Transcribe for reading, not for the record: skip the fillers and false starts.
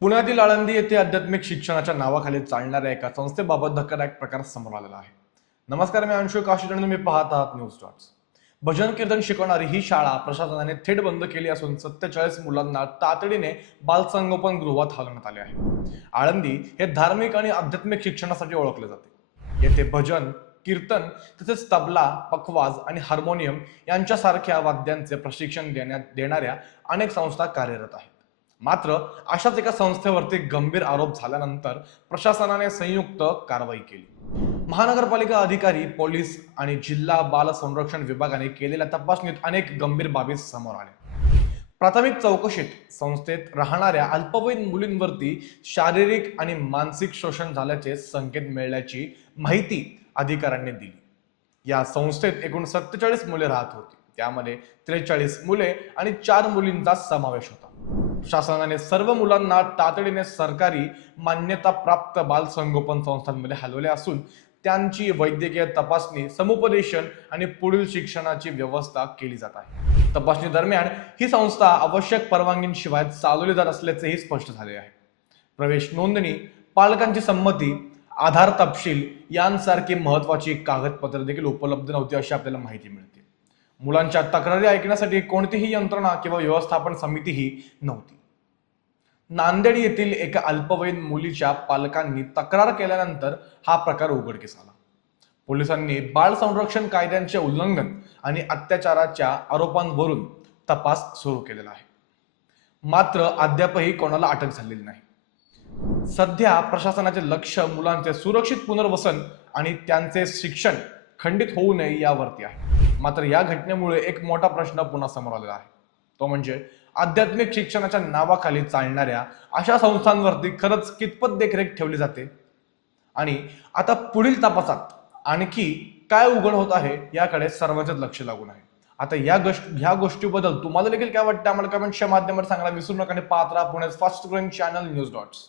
पुण्यातील आळंदी येथे आध्यात्मिक शिक्षणाच्या नावाखाली चालणाऱ्या एका संस्थेबाबत धक्कादायक प्रकार समोर आलेला आहे. नमस्कार, मी अंशु काशीद आणि तुम्ही पाहत आहात न्यूज डॉट्स. भजन कीर्तन शिकवणारी ही शाळा प्रशासनाने थेट बंद केली असून 47 मुलांना तातडीने बालसंगोपन गृहात हलवण्यात आले आहे. आळंदी हे धार्मिक आणि आध्यात्मिक शिक्षणासाठी ओळखले जाते. येथे भजन कीर्तन तसेच तबला, पखवाज आणि हार्मोनियम यांच्यासारख्या वाद्यांचे प्रशिक्षण देणाऱ्या अनेक संस्था कार्यरत आहेत. मात्र अशाच एका संस्थेवरती गंभीर आरोप झाल्यानंतर प्रशासनाने संयुक्त कारवाई केली. महानगरपालिका अधिकारी, पोलीस आणि जिल्हा बाल संरक्षण विभागाने केलेल्या तपासणीत अनेक गंभीर बाबी समोर आल्या. प्राथमिक चौकशीत संस्थेत राहणाऱ्या अल्पवयीन मुलींवरती शारीरिक आणि मानसिक शोषण झाल्याचे संकेत मिळाल्याची माहिती अधिकाऱ्यांनी दिली. या संस्थेत एकूण 47 मुले राहत होती. त्यामध्ये 43 मुले आणि 4 मुलींचा समावेश होता. शासनाने सर्व मुलांना तातडीने सरकारी मान्यता प्राप्त बाल संगोपन संस्थांमध्ये हलवले असून त्यांची वैद्यकीय तपासणी, समुपदेशन आणि पुढील शिक्षणाची व्यवस्था केली जात आहे. तपासणी दरम्यान ही संस्था आवश्यक परवानगीशिवाय चालवली जात असल्याचेही स्पष्ट झाले आहे. प्रवेश नोंदणी, पालकांची संमती, आधार तपशील यांसारखी महत्वाची कागदपत्रे देखील उपलब्ध नव्हती अशी आपल्याला माहिती मिळते. मुलांच्या तक्रारी ऐकण्यासाठी कोणतीही यंत्रणा किंवा व्यवस्थापन समितीही नव्हती. नांदेड येथील एका अल्पवयीन मुलीच्या पालकांनी तक्रार केल्यानंतर हा प्रकार उघडकीस आला. पोलिसांनी बाळ संरक्षण कायद्यांचे उल्लंघन आणि अत्याचाराच्या आरोपांवरून तपास सुरू केलेला आहे. मात्र अद्यापही कोणाला अटक झालेली नाही. सध्या प्रशासनाचे लक्ष मुलांचे सुरक्षित पुनर्वसन आणि त्यांचे शिक्षण खंडित होऊ नये यावरती आहे. मात्र या घटनेमुळे एक मोठा प्रश्न पुन्हा समोर आलेला आहे. तो म्हणजे आध्यात्मिक शिक्षणाच्या नावाखाली चालणाऱ्या अशा संस्थांवरती खरंच कितपत देखरेख ठेवली जाते आणि आता पुढील तपासात आणखी काय उघड होत आहे याकडे सर्वांचेच लक्ष लागून आहे. आता ह्या गोष्टीबद्दल तुम्हाला देखील काय वाटतं आम्हाला कमेंटच्या माध्यमातून सांगायला विसरू नका आणि पाहत राहा पुण्याचं fast growing channel news dots.